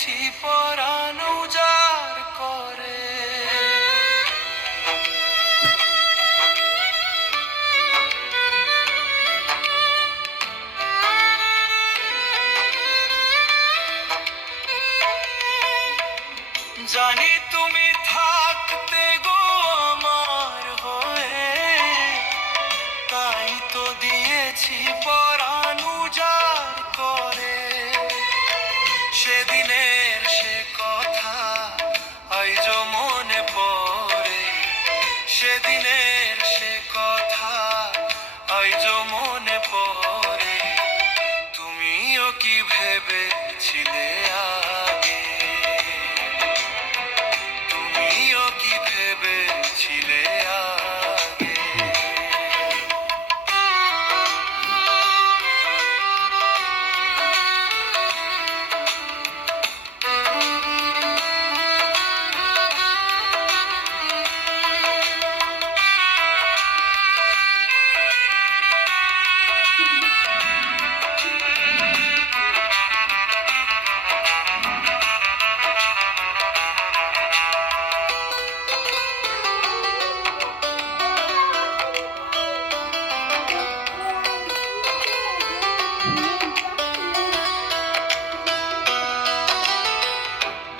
দিয়েছি পরাণ উজাড় করে। জানি তুমি থাকতে গো আমার হয়ে, তাই তো দিয়েছি পরাণ উজাড় করে। সেদিনের সে কথা আইজো মনে পড়ে, সেদিনের সে কথা আইজো মনে পড়ে। তুমিও কি ভেবেছিলে আগে, তুমিও কি ভেবেছিলে আগে।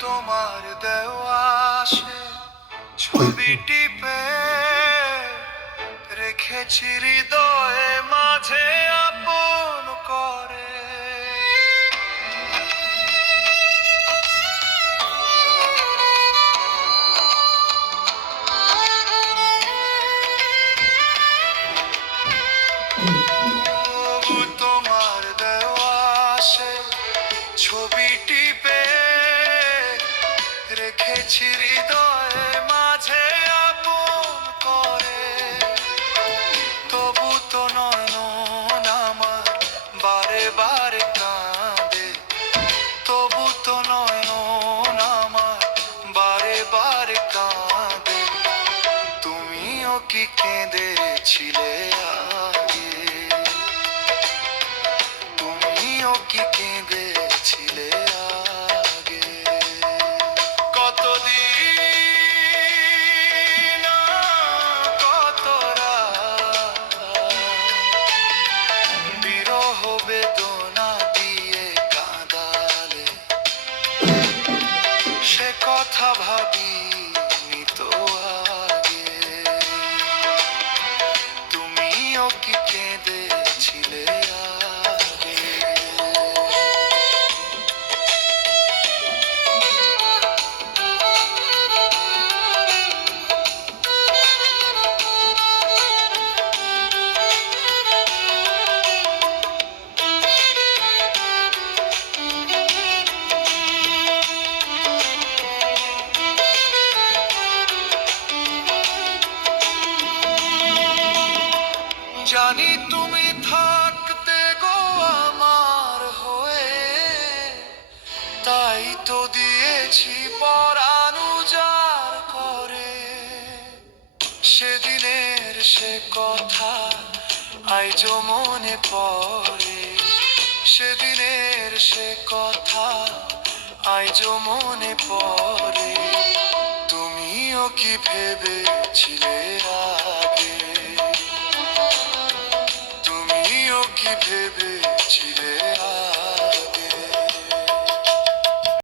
তোমার দেওয়া সে ছবি টিপে রেখেছি হৃদয়ে মাঝে আপন করে। তোমার দেওয়া সে ছবি টিপে রেখেছি হৃদয়ে মাঝে আপন করে। তবু তো নয়ন আমার বারে বারে কাঁদে, তবু তো নয়ন আমার বারে বারে কাঁদে। তুমিও কি কেঁদেছিলে আগে, তুমিও কি কেঁদেছিলে আগে। কতদিন কত রাত বিরহ বেদনা দিয়ে কাঁদালে, সে কথা ভাবিনি তো আগে। তুমিও কি কেঁদেছিলে আগে। জানি তুমি থাকতে গো আমার হয়ে, তাই তো দিয়েছি পরাণ উজাড় করে। সেদিনের সে কথা আইজো মনে পড়ে, সেদিনের সে কথা আইজো মনে পড়ে। তুমিও কি ভেবেছিলে আগে, তুমিও কি ভেবে